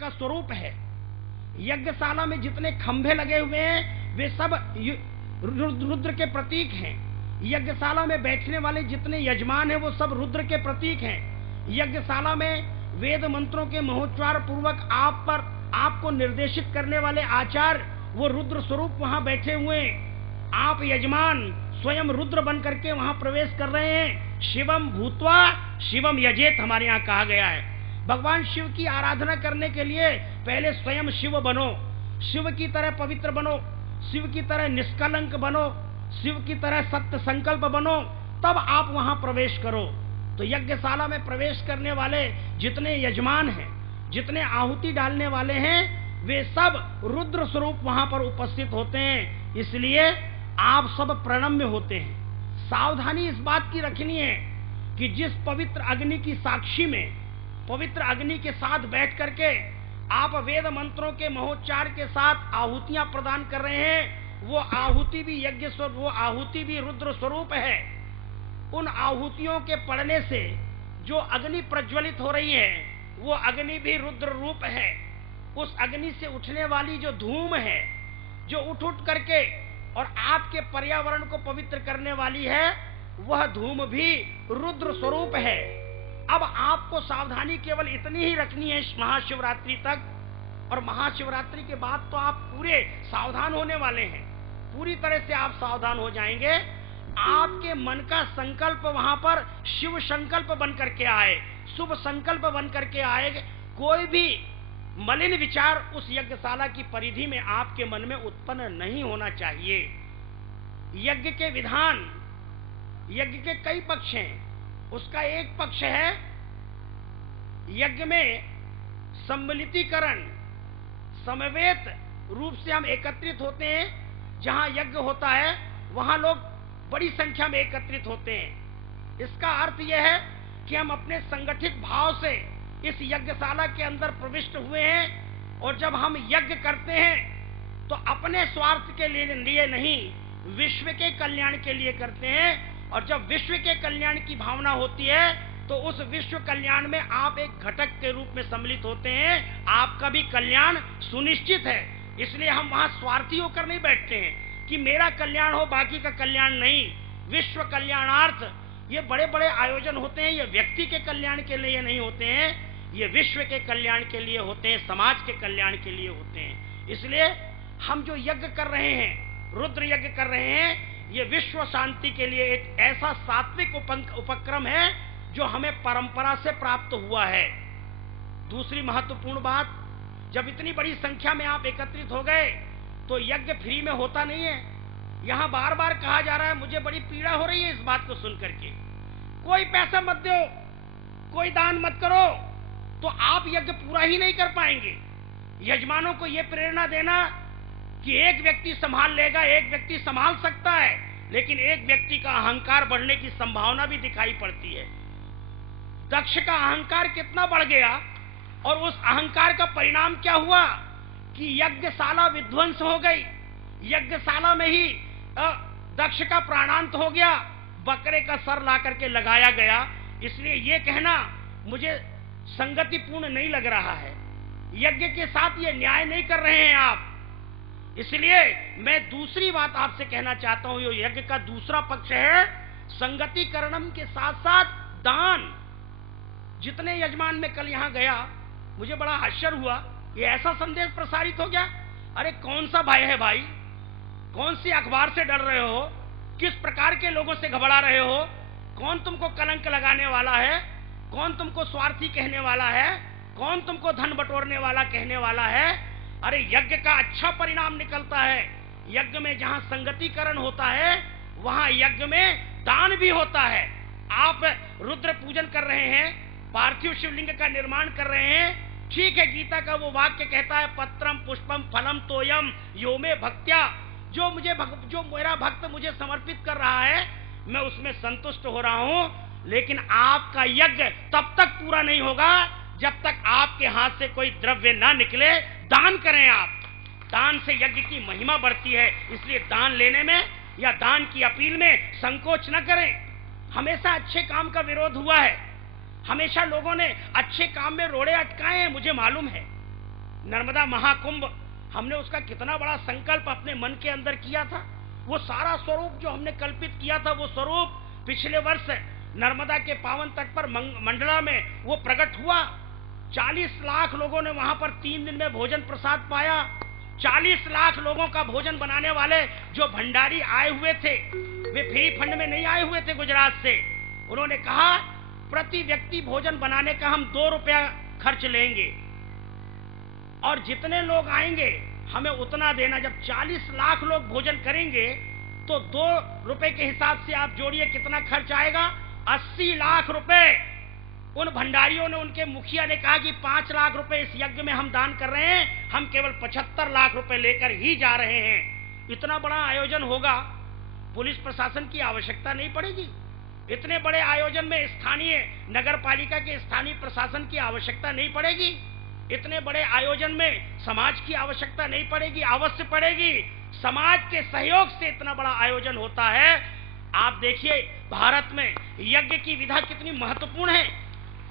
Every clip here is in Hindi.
का स्वरूप है। यज्ञशाला में जितने खंभे लगे हुए हैं वे सब रुद्र के प्रतीक हैं। यज्ञशाला में बैठने वाले जितने यजमान हैं वो सब रुद्र के प्रतीक हैं। यज्ञशाला में वेद मंत्रों के महोच्चार पूर्वक आपको निर्देशित करने वाले आचार्य वो रुद्र स्वरूप वहां बैठे हुए हैं। आप यजमान स्वयं रुद्र बन करके वहां प्रवेश कर रहे हैं। शिवम भूत्वा शिवम यजेत हमारे यहाँ कहा गया है। भगवान शिव की आराधना करने के लिए पहले स्वयं शिव बनो, शिव की तरह पवित्र बनो, शिव की तरह निष्कलंक बनो, शिव की तरह सत्य संकल्प बनो, तब आप वहां प्रवेश करो। तो यज्ञशाला में प्रवेश करने वाले जितने यजमान हैं, जितने आहुति डालने वाले हैं, वे सब रुद्र स्वरूप वहां पर उपस्थित होते हैं। इसलिए आप सब प्रणम्य होते हैं। सावधानी इस बात की रखनी है कि जिस पवित्र अग्नि की साक्षी में, पवित्र अग्नि के साथ बैठ करके आप वेद मंत्रों के महोच्चार के साथ आहुतियां प्रदान कर रहे हैं, वो आहुति भी यज्ञ स्वरूप, वो आहुति भी रुद्र स्वरूप है। उन आहुतियों के पड़ने से जो अग्नि प्रज्वलित हो रही है वो अग्नि भी रुद्र रूप है। उस अग्नि से उठने वाली जो धूम है, जो उठ करके और आपके पर्यावरण को पवित्र करने वाली है, वह धूम भी रुद्र स्वरूप है। अब आपको सावधानी केवल इतनी ही रखनी है महाशिवरात्रि तक, और महाशिवरात्रि के बाद तो आप पूरे सावधान होने वाले हैं। पूरी तरह से आप सावधान हो जाएंगे। आपके मन का संकल्प वहां पर शिव संकल्प बन करके आए, शुभ संकल्प बन करके आए। कोई भी मलिन विचार उस यज्ञशाला की परिधि में आपके मन में उत्पन्न नहीं होना चाहिए। यज्ञ के विधान, यज्ञ के कई पक्ष हैं। उसका एक पक्ष है यज्ञ में सम्मिलितीकरण, समवेत रूप से हम एकत्रित होते हैं। जहां यज्ञ होता है वहां लोग बड़ी संख्या में एकत्रित होते हैं। इसका अर्थ यह है कि हम अपने संगठित भाव से इस यज्ञशाला के अंदर प्रविष्ट हुए हैं, और जब हम यज्ञ करते हैं तो अपने स्वार्थ के लिए नहीं, विश्व के कल्याण के लिए करते हैं। और जब विश्व के कल्याण की भावना होती है तो उस विश्व कल्याण में आप एक घटक के रूप में सम्मिलित होते हैं। आपका भी कल्याण सुनिश्चित है। इसलिए हम वहां स्वार्थी होकर नहीं बैठते हैं कि मेरा कल्याण हो बाकी का कल्याण नहीं। विश्व कल्याणार्थ ये बड़े बड़े आयोजन होते हैं, ये व्यक्ति के कल्याण के लिए नहीं होते हैं, ये विश्व के कल्याण के लिए होते हैं, समाज के कल्याण के लिए होते हैं। इसलिए हम जो यज्ञ कर रहे हैं, रुद्र यज्ञ कर रहे हैं, ये विश्व शांति के लिए एक ऐसा सात्विक उपक्रम है जो हमें परंपरा से प्राप्त हुआ है। दूसरी महत्वपूर्ण बात, जब इतनी बड़ी संख्या में आप एकत्रित हो गए तो यज्ञ फ्री में होता नहीं है। यहां बार बार कहा जा रहा है, मुझे बड़ी पीड़ा हो रही है इस बात को सुनकर के, कोई पैसा मत दो, कोई दान मत करो, तो आप यज्ञ पूरा ही नहीं कर पाएंगे। यजमानों को यह प्रेरणा देना कि एक व्यक्ति संभाल लेगा, एक व्यक्ति संभाल सकता है, लेकिन एक व्यक्ति का अहंकार बढ़ने की संभावना भी दिखाई पड़ती है। दक्ष का अहंकार कितना बढ़ गया, और उस अहंकार का परिणाम क्या हुआ कि यज्ञशाला विध्वंस हो गई। यज्ञशाला में ही दक्ष का प्राणांत हो गया, बकरे का सर ला करके लगाया गया। इसलिए यह कहना मुझे संगतिपूर्ण नहीं लग रहा है। यज्ञ के साथ ये न्याय नहीं कर रहे हैं आप। इसलिए मैं दूसरी बात आपसे कहना चाहता हूं, ये यज्ञ का दूसरा पक्ष है संगतिकरणम के साथ साथ दान। जितने यजमान में कल यहां गया, मुझे बड़ा आश्चर्य हुआ, ये ऐसा संदेश प्रसारित हो गया, अरे कौन सा भय है भाई, कौन सी अखबार से डर रहे हो, किस प्रकार के लोगों से घबरा रहे हो, कौन तुमको कलंक लगाने वाला है, कौन तुमको स्वार्थी कहने वाला है, कौन तुमको धन बटोरने वाला कहने वाला है। अरे यज्ञ का अच्छा परिणाम निकलता है। यज्ञ में जहां संगतिकरण होता है वहां यज्ञ में दान भी होता है। आप रुद्र पूजन कर रहे हैं, पार्थिव शिवलिंग का निर्माण कर रहे हैं, ठीक है, गीता का वो वाक्य कहता है पत्रम पुष्पम फलम तोयम यो में भक्त्या, जो मेरा भक्त मुझे समर्पित कर रहा है मैं उसमें संतुष्ट हो रहा हूं। लेकिन आपका यज्ञ तब तक पूरा नहीं होगा जब तक आपके हाथ से कोई द्रव्य ना निकले। दान करें आप, दान से यज्ञ की महिमा बढ़ती है। इसलिए दान लेने में या दान की अपील में संकोच न करें। हमेशा अच्छे काम का विरोध हुआ है, हमेशा लोगों ने अच्छे काम में रोड़े अटकाए हैं, मुझे मालूम है, नर्मदा महाकुंभ, हमने उसका कितना बड़ा संकल्प अपने मन के अंदर किया था। वो सारा स्वरूप जो हमने कल्पित किया था, वो स्वरूप पिछले वर्ष नर्मदा के पावन तट पर मंडला में वो प्रकट हुआ। 40 लाख लोगों ने वहां पर 3 दिन में भोजन प्रसाद पाया। 40 लाख लोगों का भोजन बनाने वाले जो भंडारी आए हुए थे, वे फ्री फंड में नहीं आए हुए थे गुजरात से। उन्होंने कहा प्रति व्यक्ति भोजन बनाने का हम 2 रुपया खर्च लेंगे और जितने लोग आएंगे हमें उतना देना। जब 40 लाख लोग भोजन करेंगे तो 2 रुपए के हिसाब से आप जोड़िए कितना खर्च आएगा, 80 लाख रुपए। उन भंडारियों ने, उनके मुखिया ने कहा कि 5 लाख रुपए इस यज्ञ में हम दान कर रहे हैं, हम केवल 75 लाख रुपए लेकर ही जा रहे हैं। इतना बड़ा आयोजन होगा, पुलिस प्रशासन की आवश्यकता नहीं पड़ेगी। इतने बड़े आयोजन में स्थानीय नगर पालिका के स्थानीय प्रशासन की आवश्यकता नहीं पड़ेगी। इतने बड़े आयोजन में समाज की आवश्यकता नहीं पड़ेगी, अवश्य पड़ेगी। समाज के सहयोग से इतना बड़ा आयोजन होता है। आप देखिए भारत में यज्ञ की विधा कितनी महत्वपूर्ण है।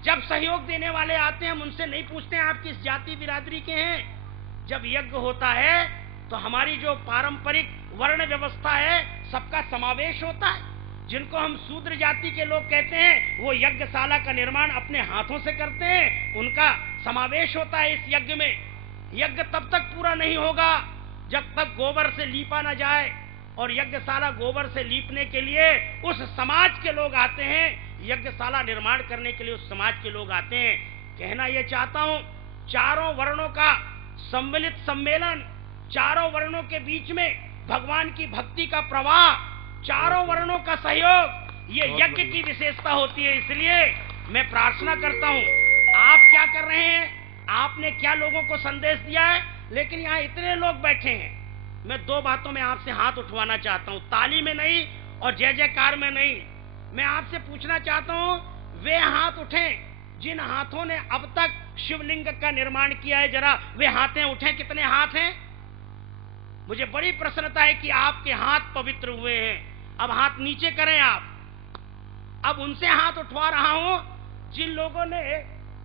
जब सहयोग देने वाले आते हैं हम उनसे नहीं पूछते हैं आप किस जाति बिरादरी के हैं। जब यज्ञ होता है तो हमारी जो पारंपरिक वर्ण व्यवस्था है सबका समावेश होता है। जिनको हम शूद्र जाति के लोग कहते हैं वो यज्ञशाला का निर्माण अपने हाथों से करते हैं, उनका समावेश होता है इस यज्ञ में। यज्ञ तब तक पूरा नहीं होगा जब तक गोबर से लीपा न जाए, और यज्ञशाला गोबर से लीपने के लिए उस समाज के लोग आते हैं, यज्ञशाला निर्माण करने के लिए उस समाज के लोग आते हैं। कहना यह चाहता हूं, चारों वर्णों का सम्मिलित सम्मेलन, चारों वर्णों के बीच में भगवान की भक्ति का प्रवाह, चारों वर्णों का सहयोग, ये यज्ञ की विशेषता होती है। इसलिए मैं प्रार्थना करता हूं, आप क्या कर रहे हैं, आपने क्या लोगों को संदेश दिया है। लेकिन यहाँ इतने लोग बैठे हैं, मैं 2 बातों में आपसे हाथ उठवाना चाहता हूँ, ताली में नहीं और जय जयकार में नहीं। मैं आपसे पूछना चाहता हूँ, वे हाथ उठें जिन हाथों ने अब तक शिवलिंग का निर्माण किया है, जरा वे हाथें उठें। कितने हाथ हैं? मुझे बड़ी प्रसन्नता है कि आपके हाथ पवित्र हुए हैं। अब हाथ नीचे करें आप। अब उनसे हाथ उठवा रहा हूं जिन लोगों ने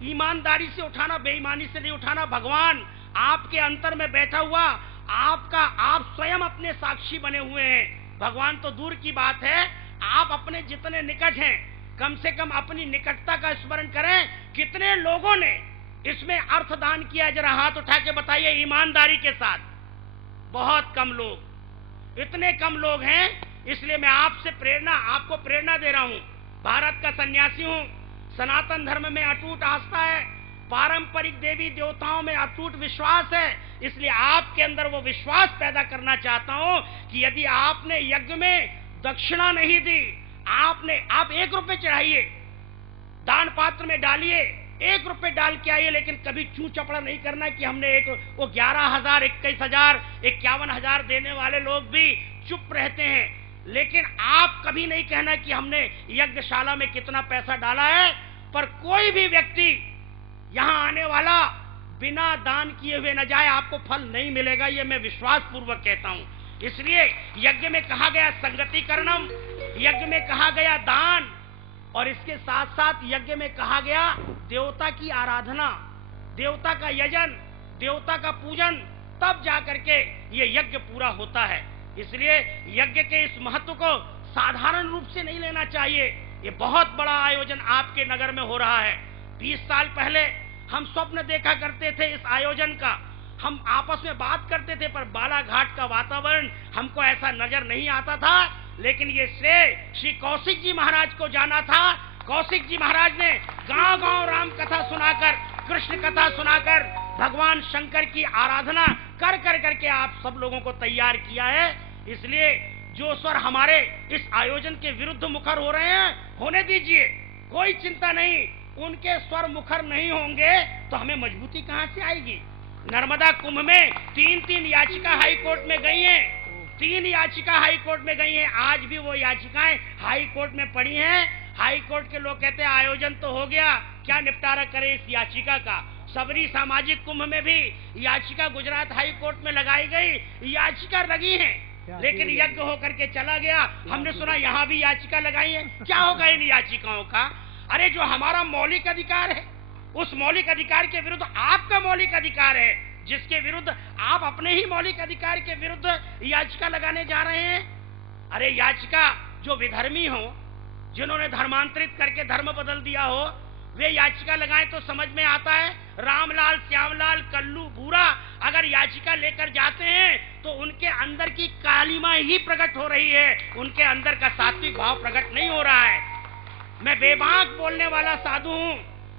ईमानदारी से उठाना, बेईमानी से नहीं उठाना। भगवान आपके अंतर में बैठा हुआ, आपका, आप स्वयं अपने साक्षी बने हुए हैं। भगवान तो दूर की बात है, आप अपने जितने निकट हैं कम से कम अपनी निकटता का स्मरण करें। कितने लोगों ने इसमें अर्थ दान किया, जरा हाथ उठा के बताइए ईमानदारी के साथ। बहुत कम लोग, इतने कम लोग हैं। इसलिए मैं आपसे आपको प्रेरणा दे रहा हूं। भारत का सन्यासी हूं, सनातन धर्म में अटूट आस्था है, पारंपरिक देवी देवताओं में अटूट विश्वास है। इसलिए आपके अंदर वो विश्वास पैदा करना चाहता हूं कि यदि आपने यज्ञ में दक्षिणा नहीं दी, आप 1 रुपए चढ़ाइए, दान पात्र में डालिए, 1 रुपए डाल के आइए, लेकिन कभी चू चपड़ा नहीं करना कि हमने वो 11,000, 21,000, 51,000 देने वाले लोग भी चुप रहते हैं। लेकिन आप कभी नहीं कहना कि हमने यज्ञशाला में कितना पैसा डाला है। पर कोई भी व्यक्ति यहां आने वाला बिना दान किए हुए न जाए, आपको फल नहीं मिलेगा, ये मैं विश्वास पूर्वक कहता हूं। इसलिए यज्ञ में कहा गया संगति करणम, यज्ञ में कहा गया दान, और इसके साथ साथ यज्ञ में कहा गया देवता की आराधना, देवता का यजन, देवता का पूजन, तब जाकर के ये यज्ञ पूरा होता है। इसलिए यज्ञ के इस महत्व को साधारण रूप से नहीं लेना चाहिए। ये बहुत बड़ा आयोजन आपके नगर में हो रहा है। 20 साल पहले हम स्वप्न देखा करते थे इस आयोजन का, हम आपस में बात करते थे, पर बालाघाट का वातावरण हमको ऐसा नजर नहीं आता था। लेकिन ये श्रेय श्री कौशिक जी महाराज को जाना था। कौशिक जी महाराज ने गांव-गांव राम कथा सुनाकर, कृष्ण कथा सुनाकर, भगवान शंकर की आराधना कर करके आप सब लोगों को तैयार किया है। इसलिए जो स्वर हमारे इस आयोजन के विरुद्ध मुखर हो रहे हैं, होने दीजिए, कोई चिंता नहीं। उनके स्वर मुखर नहीं होंगे तो हमें मजबूती कहां से आएगी। नर्मदा कुंभ में 3 याचिका हाई कोर्ट में गई हैं, 3 याचिका हाई कोर्ट में गई हैं। आज भी वो याचिकाएं हाई कोर्ट में पड़ी हैं। हाई कोर्ट के लोग कहते हैं आयोजन तो हो गया, क्या निपटारा करें इस याचिका का। सबरी सामाजिक कुंभ में भी याचिका गुजरात हाई कोर्ट में लगाई गई, याचिका लगी है, लेकिन यज्ञ होकर के चला गया। हमने सुना यहाँ भी याचिका लगाई है। क्या होगा इन याचिकाओं का? अरे जो हमारा मौलिक अधिकार है, उस मौलिक अधिकार के विरुद्ध आपका मौलिक अधिकार है, जिसके विरुद्ध आप अपने ही मौलिक अधिकार के विरुद्ध याचिका लगाने जा रहे हैं। अरे याचिका जो विधर्मी हो, जिन्होंने धर्मांतरित करके धर्म बदल दिया हो, वे याचिका लगाएं तो समझ में आता है। रामलाल, श्यामलाल, कल्लू, भूरा अगर याचिका लेकर जाते हैं तो उनके अंदर की कालिमा ही प्रकट हो रही है, उनके अंदर का सात्विक भाव प्रकट नहीं हो रहा है। मैं बेबाक बोलने वाला साधु हूं,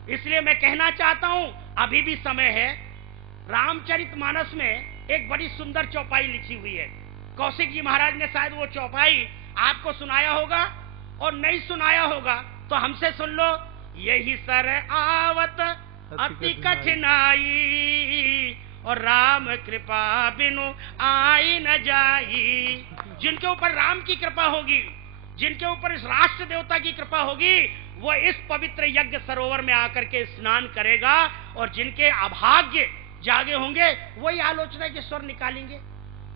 इसलिए मैं कहना चाहता हूं अभी भी समय है। रामचरितमानस में एक बड़ी सुंदर चौपाई लिखी हुई है। कौशिक जी महाराज ने शायद वो चौपाई आपको सुनाया होगा, और नहीं सुनाया होगा तो हमसे सुन लो। यही सर आवत अति कठिनाई, और राम कृपा बिनु आई न जाई। जिनके ऊपर राम की कृपा होगी, जिनके ऊपर इस राष्ट्र देवता की कृपा होगी, वो इस पवित्र यज्ञ सरोवर में आकर के स्नान करेगा, और जिनके अभाग्य जागे होंगे वही आलोचना के स्वर निकालेंगे।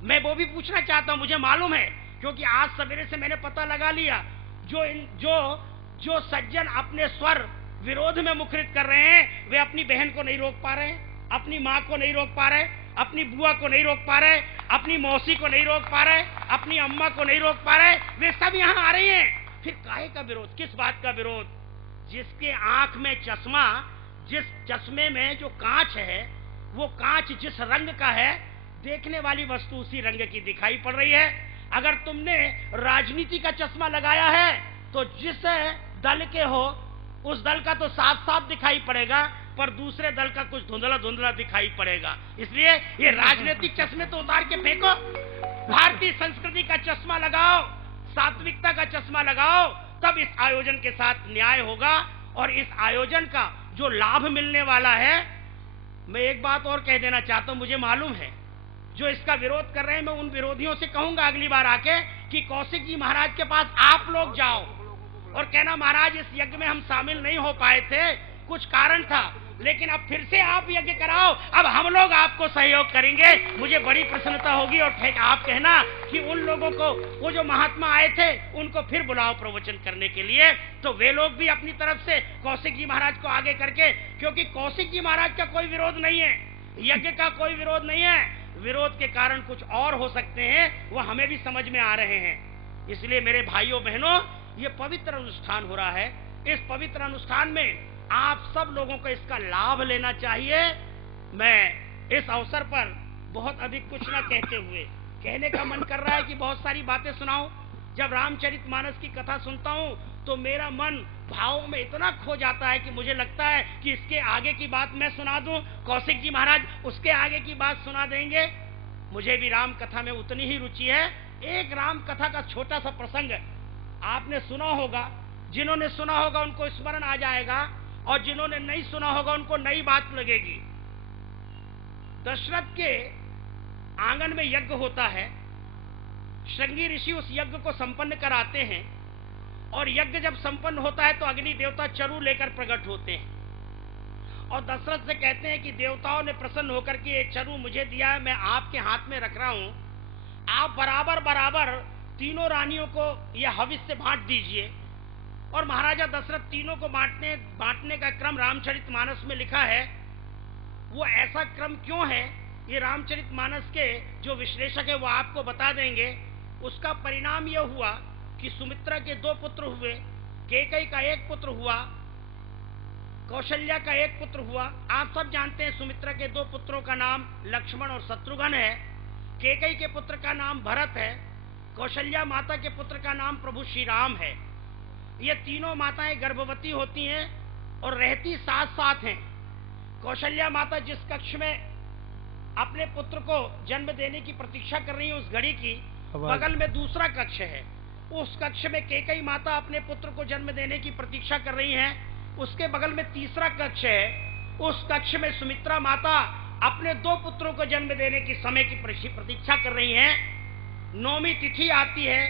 मैं वो भी पूछना चाहता हूं, मुझे मालूम है क्योंकि आज सवेरे से मैंने पता लगा लिया, जो सज्जन अपने स्वर विरोध में मुखरित कर रहे हैं, वे अपनी बहन को नहीं रोक पा रहे हैं, अपनी माँ को नहीं रोक पा रहे, अपनी बुआ को नहीं रोक पा रहे, अपनी मौसी को नहीं रोक पा रहे, अपनी अम्मा को नहीं रोक पा रहे, वे सब यहाँ आ रही हैं। फिर काहे का विरोध, किस बात का विरोध? जिसके आंख में चश्मा, जिस चश्मे में जो कांच है, वो कांच जिस रंग का है, देखने वाली वस्तु उसी रंग की दिखाई पड़ रही है। अगर तुमने राजनीति का चश्मा लगाया है तो जिस दल के हो उस दल का तो साफ साफ दिखाई पड़ेगा, पर दूसरे दल का कुछ धुंधला धुंधला दिखाई पड़ेगा। इसलिए ये राजनीतिक चश्मे तो उतार के फेंको, भारतीय संस्कृति का चश्मा लगाओ, सात्विकता का चश्मा लगाओ, तब इस आयोजन के साथ न्याय होगा। और इस आयोजन का जो लाभ मिलने वाला है, मैं एक बात और कह देना चाहता हूं, मुझे मालूम है जो इसका विरोध कर रहे हैं, मैं उन विरोधियों से कहूंगा अगली बार आके कि कौशिक जी महाराज के पास आप लोग जाओ और कहना, महाराज इस यज्ञ में हम शामिल नहीं हो पाए थे, कुछ कारण था, लेकिन अब फिर से आप यज्ञ कराओ, अब हम लोग आपको सहयोग करेंगे। मुझे बड़ी प्रसन्नता होगी। और आप कहना कि उन लोगों को, वो जो महात्मा आए थे, उनको फिर बुलाओ प्रवचन करने के लिए, तो वे लोग भी अपनी तरफ से कौशिक जी महाराज को आगे करके, क्योंकि कौशिक जी महाराज का कोई विरोध नहीं है, यज्ञ का कोई विरोध नहीं है, विरोध के कारण कुछ और हो सकते हैं, वो हमें भी समझ में आ रहे हैं। इसलिए मेरे भाइयों बहनों, ये पवित्र अनुष्ठान हो रहा है। इस पवित्र अनुष्ठान में आप सब लोगों को इसका लाभ लेना चाहिए। मैं इस अवसर पर बहुत अधिक कुछ न कहते हुए, कहने का मन कर रहा है कि बहुत सारी बातें सुनाऊं। जब रामचरितमानस की कथा सुनता हूं तो मेरा मन भावों में इतना खो जाता है कि मुझे लगता है कि इसके आगे की बात मैं सुना दूं, कौशिक जी महाराज उसके आगे की बात सुना देंगे। मुझे भी राम कथा में उतनी ही रुचि है। एक राम कथा का छोटा सा प्रसंग आपने सुना होगा, जिन्होंने सुना होगा उनको स्मरण आ जाएगा, और जिन्होंने नहीं सुना होगा उनको नई बात लगेगी। दशरथ के आंगन में यज्ञ होता है, श्रृंगी ऋषि उस यज्ञ को संपन्न कराते हैं, और यज्ञ जब संपन्न होता है तो अग्नि देवता चरु लेकर प्रकट होते हैं और दशरथ से कहते हैं कि देवताओं ने प्रसन्न होकर के ये चरु मुझे दिया है, मैं आपके हाथ में रख रहा हूं, आप बराबर बराबर तीनों रानियों को यह हविष्य से बांट दीजिए। और महाराजा दशरथ तीनों को बांटने का क्रम रामचरितमानस में लिखा है। वो ऐसा क्रम क्यों है, ये रामचरितमानस के जो विश्लेषक है वो आपको बता देंगे। उसका परिणाम यह हुआ कि सुमित्रा के 2 पुत्र हुए, कैकेयी का 1 पुत्र हुआ, कौशल्या का 1 पुत्र हुआ। आप सब जानते हैं सुमित्रा के 2 पुत्रों का नाम लक्ष्मण और शत्रुघ्न है, कैकेयी के पुत्र का नाम भरत है, कौशल्या माता के पुत्र का नाम प्रभु श्री राम है। ये तीनों माताएं गर्भवती होती हैं और रहती साथ साथ हैं। कौशल्या माता जिस कक्ष में अपने पुत्र को जन्म देने की प्रतीक्षा कर रही है, उस घड़ी की बगल में दूसरा कक्ष है। उस कक्ष में कैकेयी माता अपने पुत्र को जन्म देने की प्रतीक्षा कर रही हैं। उसके बगल में तीसरा कक्ष है, उस कक्ष में सुमित्रा माता अपने 2 पुत्रों को जन्म देने की समय की प्रतीक्षा कर रही हैं। 9वीं तिथि आती है,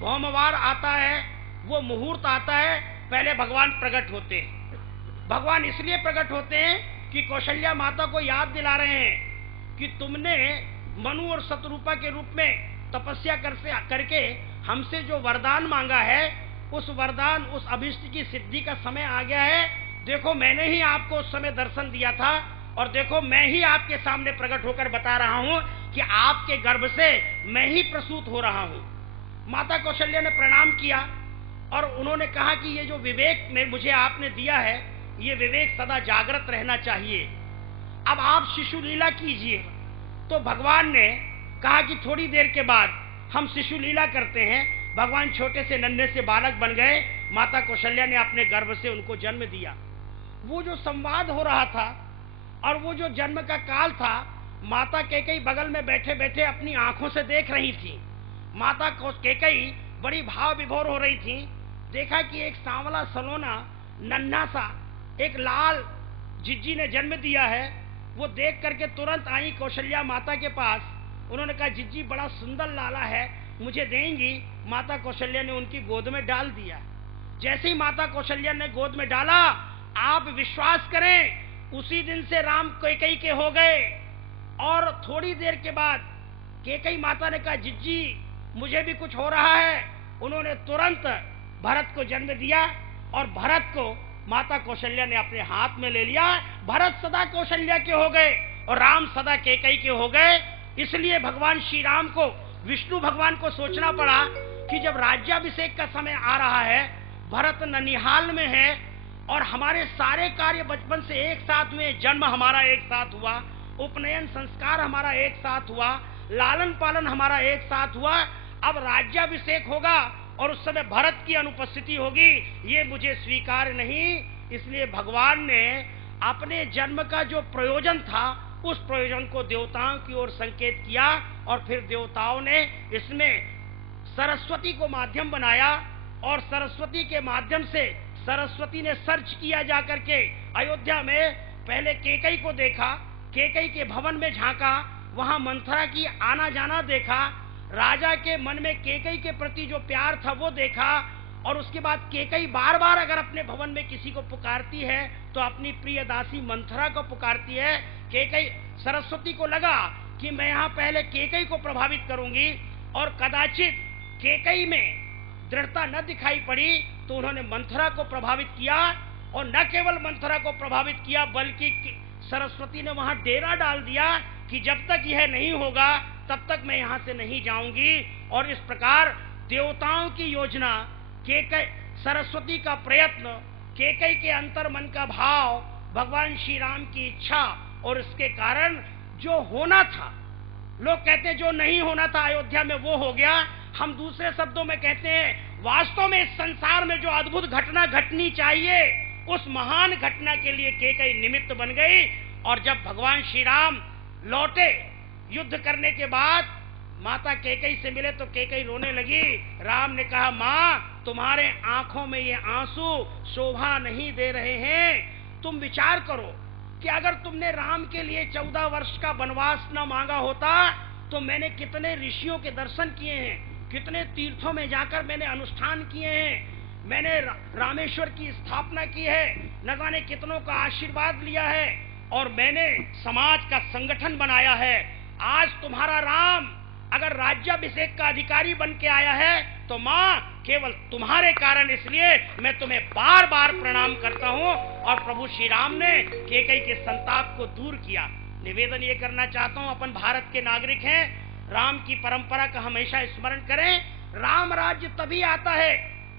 भौमवार आता है, वो मुहूर्त आता है, पहले भगवान प्रकट होते हैं। भगवान इसलिए प्रकट होते हैं कि कौशल्या माता को याद दिला रहे हैं कि तुमने मनु और शतरूपा के रूप में तपस्या करके हमसे जो वरदान मांगा है, उस वरदान, उस अभिष्ट की सिद्धि का समय आ गया है। देखो मैंने ही आपको उस समय दर्शन दिया था और देखो मैं ही आपके सामने प्रकट होकर बता रहा हूं कि आपके गर्भ से मैं ही प्रसूत हो रहा हूं। माता कौशल्या ने प्रणाम किया और उन्होंने कहा कि ये जो विवेक में मुझे आपने दिया है, ये विवेक सदा जागृत रहना चाहिए। अब आप शिशु लीला कीजिए। तो भगवान ने कहा कि थोड़ी देर के बाद हम शिशु लीला करते हैं। भगवान छोटे से नन्हे से बालक बन गए। माता कौशल्या ने अपने गर्भ से उनको जन्म दिया। वो जो संवाद हो रहा था और वो जो जन्म का काल था, माता कैकेयी बगल में बैठे बैठे अपनी आंखों से देख रही थी। माता कैकेयी बड़ी भाव विभोर हो रही थी। देखा कि एक सांवला सलोना नन्हा सा एक लाल जिज्जी ने जन्म दिया है। वो देख करके तुरंत आई कौशल्या माता के पास। उन्होंने कहा, जिज्जी बड़ा सुंदर लाला है, मुझे देंगी? माता कौशल्या ने उनकी गोद में डाल दिया। जैसे ही माता कौशल्या ने गोद में डाला, आप विश्वास करें उसी दिन से राम कैकेयी के हो गए। और थोड़ी देर के बाद कैकेयी माता ने कहा, जिज्जी मुझे भी कुछ हो रहा है। उन्होंने तुरंत भरत को जन्म दिया और भरत को माता कौशल्या ने अपने हाथ में ले लिया। भरत सदा कौशल्या के हो गए और राम सदा कैकेयी के हो गए। इसलिए भगवान श्री राम को, विष्णु भगवान को सोचना पड़ा कि जब राज्याभिषेक का समय आ रहा है, भरत ननिहाल में है और हमारे सारे कार्य बचपन से एक साथ हुए, जन्म हमारा एक साथ हुआ, उपनयन संस्कार हमारा एक साथ हुआ, लालन पालन हमारा एक साथ हुआ। अब राज्याभिषेक होगा और उस समय भरत की अनुपस्थिति होगी, ये मुझे स्वीकार नहीं। इसलिए भगवान ने अपने जन्म का जो प्रयोजन था, उस प्रयोजन को देवताओं की ओर संकेत किया और फिर देवताओं ने इसमें सरस्वती को माध्यम बनाया और सरस्वती के माध्यम से सरस्वती ने सर्च किया जाकर के अयोध्या में। पहले कैकेयी को देखा, कैकेयी के भवन में झांका, वहां मंथरा की आना जाना देखा, राजा के मन में कैकेयी के प्रति जो प्यार था वो देखा। और उसके बाद कैकेयी बार बार अगर अपने भवन में किसी को पुकारती है तो अपनी प्रिय दासी मंथरा को पुकारती है। कैकेयी, सरस्वती को लगा कि मैं यहाँ पहले कैकेयी को प्रभावित करूंगी और कदाचित कैकेयी में दृढ़ता न दिखाई पड़ी तो उन्होंने मंथरा को प्रभावित किया। और न केवल मंथरा को प्रभावित किया बल्कि सरस्वती ने वहां डेरा डाल दिया कि जब तक यह नहीं होगा तब तक मैं यहां से नहीं जाऊंगी। और इस प्रकार देवताओं की योजना, कैकेयी, सरस्वती का प्रयत्न, कैकेयी के अंतर मन का भाव, भगवान श्री राम की इच्छा और इसके कारण जो होना था, लोग कहते हैं जो नहीं होना था अयोध्या में वो हो गया। हम दूसरे शब्दों में कहते हैं वास्तव में इस संसार में जो अद्भुत घटना घटनी चाहिए उस महान घटना के लिए कैकेयी निमित्त बन गई। और जब भगवान श्री राम लौटे युद्ध करने के बाद, माता कैकेयी से मिले तो कैकेयी रोने लगी। राम ने कहा, माँ तुम्हारे आंखों में ये आंसू शोभा नहीं दे रहे हैं। तुम विचार करो कि अगर तुमने राम के लिए 14 वर्ष का वनवास न मांगा होता तो मैंने कितने ऋषियों के दर्शन किए हैं, कितने तीर्थों में जाकर मैंने अनुष्ठान किए हैं, मैंने रामेश्वर की स्थापना की है, न जाने कितनों का आशीर्वाद लिया है और मैंने समाज का संगठन बनाया है। आज तुम्हारा राम अगर राज्याभिषेक का अधिकारी बन के आया है तो माँ केवल तुम्हारे कारण, इसलिए मैं तुम्हें बार बार प्रणाम करता हूँ। और प्रभु श्री राम ने कैकेयी के संताप को दूर किया। निवेदन ये करना चाहता हूँ, अपन भारत के नागरिक हैं, राम की परंपरा का हमेशा स्मरण करें। राम राज्य तभी आता है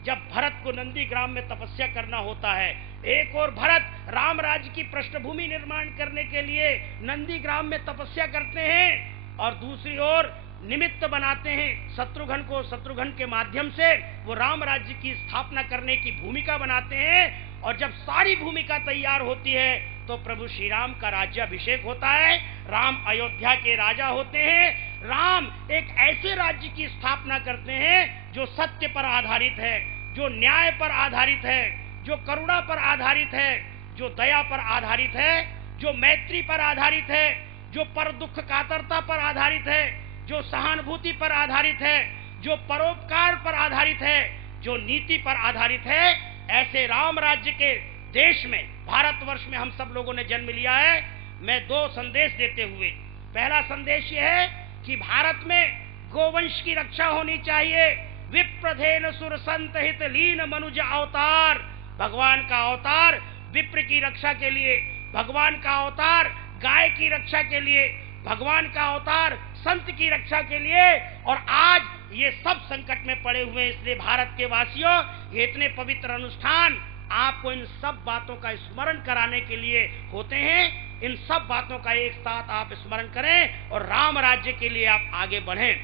जब भरत को नंदीग्राम में तपस्या करना होता है। एक और भरत राम राज्य की पृष्ठभूमि निर्माण करने के लिए नंदीग्राम में तपस्या करते हैं और दूसरी ओर निमित्त बनाते हैं शत्रुघ्न को। शत्रुघ्न के माध्यम से वो राम राज्य की स्थापना करने की भूमिका बनाते हैं। और जब सारी भूमिका तैयार होती है तो प्रभु श्री राम का राज्याभिषेक होता है। राम अयोध्या के राजा होते हैं। राम एक ऐसे राज्य की स्थापना करते हैं जो सत्य पर आधारित है, जो न्याय पर आधारित है, जो करुणा पर आधारित है, जो दया पर आधारित है, जो मैत्री पर आधारित है, जो पर दुख कातरता पर आधारित है, जो सहानुभूति पर आधारित है, जो परोपकार पर आधारित है, जो नीति पर आधारित है। ऐसे राम राज्य के देश में, भारतवर्ष में हम सब लोगों ने जन्म लिया है। मैं 2 संदेश देते हुए, पहला संदेश यह है कि भारत में गोवंश की रक्षा होनी चाहिए। विप्रधेन सुर संत हित लीन मनुज अवतार, भगवान का अवतार विप्र की रक्षा के लिए, भगवान का अवतार गाय की रक्षा के लिए, भगवान का अवतार संत की रक्षा के लिए, और आज ये सब संकट में पड़े हुए हैं। इसलिए भारत के वासियों, ये इतने पवित्र अनुष्ठान आपको इन सब बातों का स्मरण कराने के लिए होते हैं। इन सब बातों का एक साथ आप स्मरण करें और राम राज्य के लिए आप आगे बढ़ें।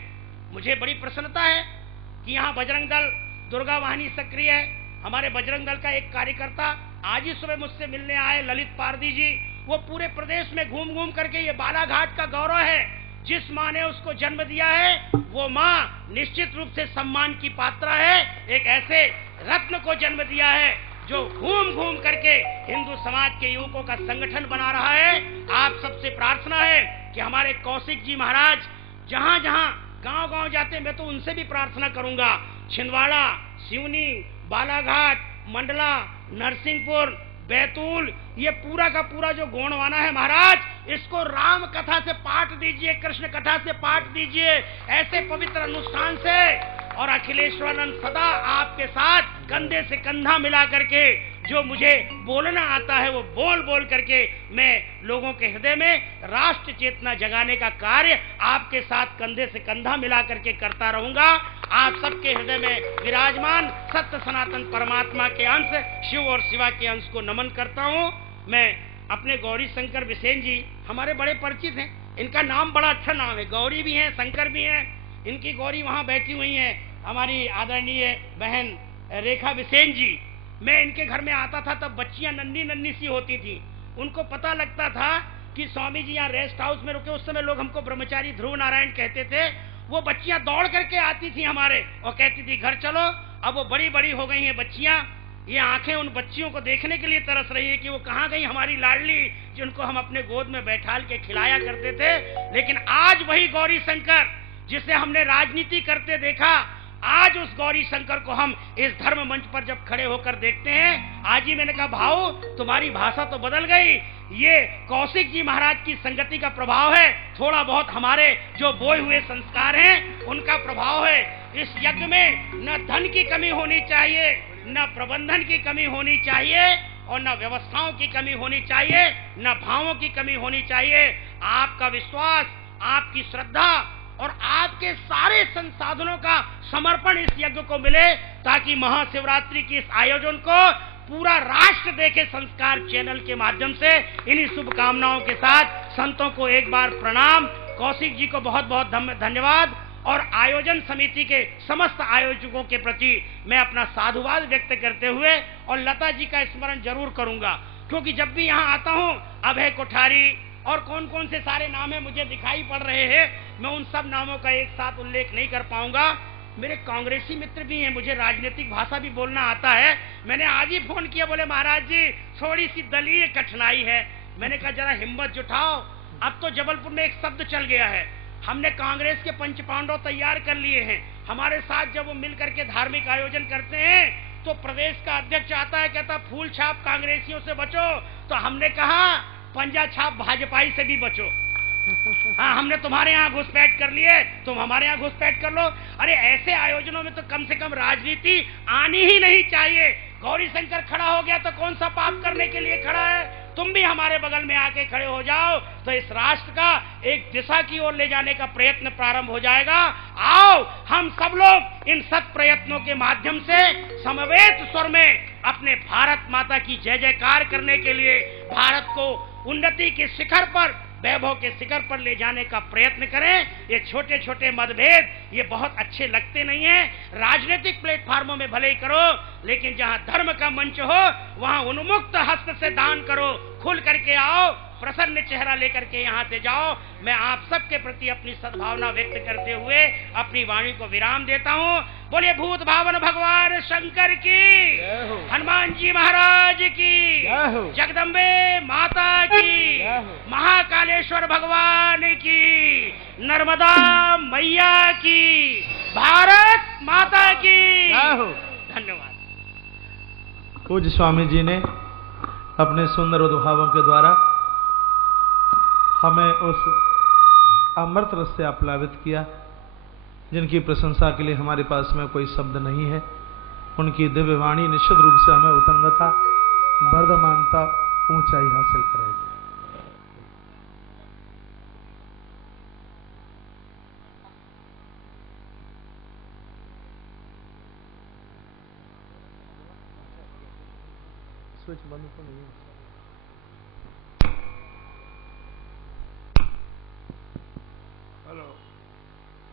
मुझे बड़ी प्रसन्नता है कि यहाँ बजरंग दल दुर्गा वाहिनी सक्रिय है। हमारे बजरंग दल का एक कार्यकर्ता आज ही सुबह मुझसे मिलने आए, ललित पारदी जी। वो पूरे प्रदेश में घूम घूम करके, ये बालाघाट का गौरव है, जिस माँ ने उसको जन्म दिया है वो माँ निश्चित रूप से सम्मान की पात्रा है। एक ऐसे रत्न को जन्म दिया है जो घूम घूम करके हिंदू समाज के युवकों का संगठन बना रहा है। आप सबसे प्रार्थना है कि हमारे कौशिक जी महाराज जहां जहां गांव गांव जाते, मैं तो उनसे भी प्रार्थना करूंगा, छिंदवाड़ा, सिवनी, बालाघाट, मंडला, नरसिंहपुर, बैतूल, ये पूरा का पूरा जो गोंडवाना है महाराज, इसको राम कथा से पाठ दीजिए, कृष्ण कथा से पाठ दीजिए, ऐसे पवित्र अनुष्ठान से। और अखिलेश्वरानंद सदा आपके साथ कंधे से कंधा मिला करके, जो मुझे बोलना आता है वो बोल बोल करके मैं लोगों के हृदय में राष्ट्र चेतना जगाने का कार्य आपके साथ कंधे से कंधा मिला करके करता रहूंगा। आप सबके हृदय में विराजमान सत्य सनातन परमात्मा के अंश, शिव और शिवा के अंश को नमन करता हूँ। मैं अपने गौरी शंकर बिसेन जी हमारे बड़े परिचित हैं, इनका नाम बड़ा अच्छा नाम है, गौरी भी हैं, शंकर भी हैं। इनकी गौरी वहाँ बैठी हुई है, हमारी आदरणीय बहन रेखा बिसेन जी। मैं इनके घर में आता था तब बच्चियां नन्ही नन्ही सी होती थी। उनको पता लगता था कि स्वामी जी यहाँ रेस्ट हाउस में रुके, उस समय लोग हमको ब्रह्मचारी ध्रुव नारायण कहते थे। वो बच्चियां दौड़ करके आती थी हमारे और कहती थी घर चलो। अब वो बड़ी बड़ी हो गई हैं बच्चियां, ये आंखें उन बच्चियों को देखने के लिए तरस रही है कि वो कहाँ गई हमारी लाडली, जिनको हम अपने गोद में बैठाल के खिलाया करते थे। लेकिन आज वही गौरी शंकर जिसे हमने राजनीति करते देखा, आज उस गौरी शंकर को हम इस धर्म मंच पर जब खड़े होकर देखते हैं, आज ही मैंने कहा भाऊ तुम्हारी भाषा तो बदल गई, ये कौशिक जी महाराज की संगति का प्रभाव है, थोड़ा बहुत हमारे जो बोए हुए संस्कार हैं उनका प्रभाव है। इस यज्ञ में न धन की कमी होनी चाहिए, न प्रबंधन की कमी होनी चाहिए, और न व्यवस्थाओं की कमी होनी चाहिए, न भावों की कमी होनी चाहिए। आपका विश्वास, आपकी श्रद्धा और आपके सारे संसाधनों का समर्पण इस यज्ञ को मिले, ताकि महाशिवरात्रि की इस आयोजन को पूरा राष्ट्र देखे। संस्कार चैनल के माध्यम से इन्हीं शुभकामनाओं के साथ संतों को एक बार प्रणाम, कौशिक जी को बहुत बहुत धन्यवाद, और आयोजन समिति के समस्त आयोजकों के प्रति मैं अपना साधुवाद व्यक्त करते हुए और लता जी का स्मरण जरूर करूंगा, क्योंकि जब भी यहाँ आता हूँ अभय कोठारी और कौन कौन से सारे नाम है मुझे दिखाई पड़ रहे हैं, मैं उन सब नामों का एक साथ उल्लेख नहीं कर पाऊंगा। मेरे कांग्रेसी मित्र भी हैं, मुझे राजनीतिक भाषा भी बोलना आता है। मैंने आज ही फोन किया, बोले महाराज जी थोड़ी सी दलीय कठिनाई है। मैंने कहा जरा हिम्मत जुटाओ, अब तो जबलपुर में एक शब्द चल गया है, हमने कांग्रेस के पंच पांडव तैयार कर लिए हैं। हमारे साथ जब वो मिल करके धार्मिक आयोजन करते हैं तो प्रदेश का अध्यक्ष आता है, कहता फूल छाप कांग्रेसियों से बचो, तो हमने कहा पंजा छाप भाजपाई से भी बचो। हाँ, हमने तुम्हारे यहाँ घुसपैठ कर लिए, तुम हमारे यहाँ घुसपैठ कर लो। अरे ऐसे आयोजनों में तो कम से कम राजनीति आनी ही नहीं चाहिए। गौरी शंकर खड़ा हो गया तो कौन सा पाप करने के लिए खड़ा है, तुम भी हमारे बगल में आके खड़े हो जाओ, तो इस राष्ट्र का एक दिशा की ओर ले जाने का प्रयत्न प्रारंभ हो जाएगा। आओ हम सब लोग इन सत प्रयत्नों के माध्यम से समवेत स्वर में अपने भारत माता की जय जयकार करने के लिए भारत को उन्नति के शिखर पर, वैभव के शिखर पर ले जाने का प्रयत्न करें। ये छोटे छोटे मतभेद ये बहुत अच्छे लगते नहीं हैं। राजनीतिक प्लेटफॉर्मों में भले ही करो, लेकिन जहां धर्म का मंच हो वहां उन्मुक्त हस्त से दान करो, खुल करके आओ, प्रसन्न चेहरा लेकर के यहाँ से जाओ। मैं आप सबके प्रति अपनी सद्भावना व्यक्त करते हुए अपनी वाणी को विराम देता हूँ। बोलिए भूत भावन भगवान शंकर की, हनुमान जी महाराज की, जगदम्बे माता की, महाकालेश्वर भगवान की, नर्मदा मैया की, भारत माता की। धन्यवाद। पूज्य स्वामी जी ने अपने सुंदर उद्भावों के द्वारा हमें उस अमृत रस से आप्लावित किया, जिनकी प्रशंसा के लिए हमारे पास में कोई शब्द नहीं है। उनकी दिव्य वाणी निश्चित रूप से हमें उत्तंगता, वर्धमानता, ऊंचाई हासिल कराएगी। स्विच बंद तो नहीं है। हेलो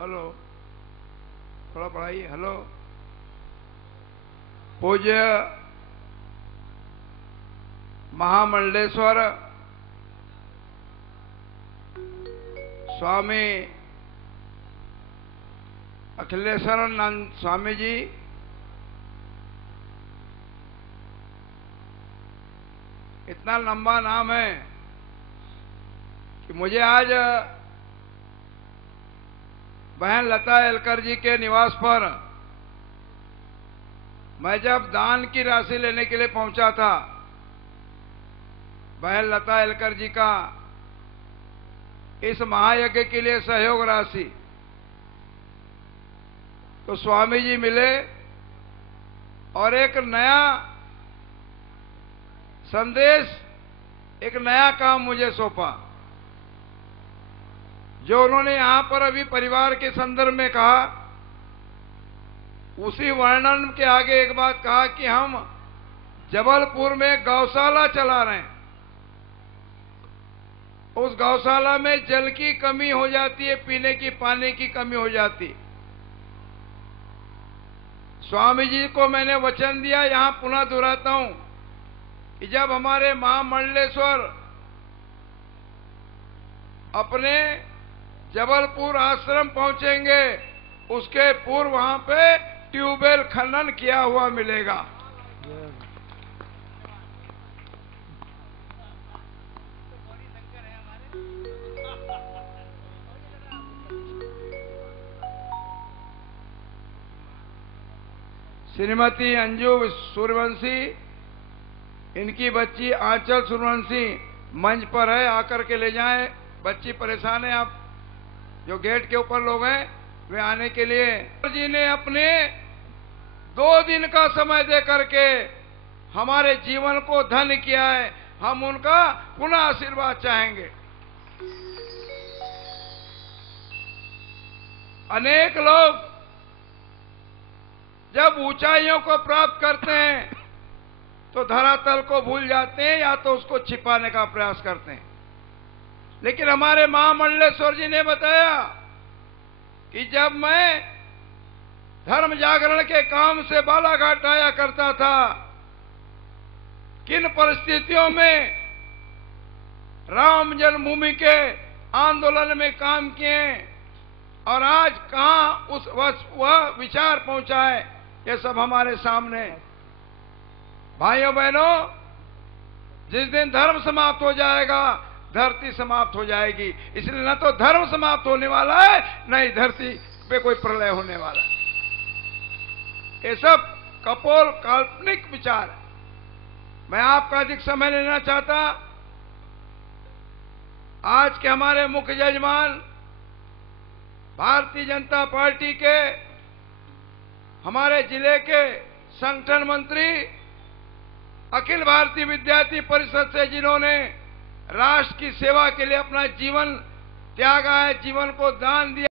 हेलो, थोड़ा बढ़ाइए। हेलो। पूज्य महामंडलेश्वर स्वामी अखिलेश्वरानंद स्वामी जी, इतना लंबा नाम है कि मुझे आज बहन लता एलकर जी के निवास पर मैं जब दान की राशि लेने के लिए पहुंचा था, बहन लता एलकर जी का इस महायज्ञ के लिए सहयोग राशि, तो स्वामी जी मिले और एक नया संदेश, एक नया काम मुझे सौंपा, जो उन्होंने यहां पर अभी परिवार के संदर्भ में कहा, उसी वर्णन के आगे एक बात कहा कि हम जबलपुर में गौशाला चला रहे हैं। उस गौशाला में जल की कमी हो जाती है, पीने की पानी की कमी हो जाती। स्वामी जी को मैंने वचन दिया, यहां पुनः दोहराता हूं कि जब हमारे महामंडलेश्वर अपने जबलपुर आश्रम पहुंचेंगे, उसके पूर्व वहां पे ट्यूबवेल खनन किया हुआ मिलेगा। श्रीमती अंजू सूर्यवंशी, इनकी बच्ची आंचल सूर्यवंशी मंच पर है, आकर के ले जाएं। बच्ची परेशान है, आप जो गेट के ऊपर लोग हैं वे आने के लिए। जी ने अपने 2 दिन का समय दे करके हमारे जीवन को धन्य किया है, हम उनका पुनः आशीर्वाद चाहेंगे। अनेक लोग जब ऊंचाइयों को प्राप्त करते हैं तो धरातल को भूल जाते हैं या तो उसको छिपाने का प्रयास करते हैं, लेकिन हमारे महामंडलेश्वर जी ने बताया कि जब मैं धर्म जागरण के काम से बालाघाट आया करता था, किन परिस्थितियों में राम जन्मभूमि के आंदोलन में काम किए और आज कहां वह विचार पहुंचा है, ये सब हमारे सामने। भाइयों बहनों, जिस दिन धर्म समाप्त हो जाएगा, धरती समाप्त हो जाएगी। इसलिए न तो धर्म समाप्त होने वाला है, न ही धरती पे कोई प्रलय होने वाला है। ये सब कपोल काल्पनिक विचार है। मैं आपका अधिक समय लेना चाहता। आज के हमारे मुख्य यजमान भारतीय जनता पार्टी के हमारे जिले के संगठन मंत्री, अखिल भारतीय विद्यार्थी परिषद से जिन्होंने राष्ट्र की सेवा के लिए अपना जीवन त्यागा है, जीवन को दान दिया।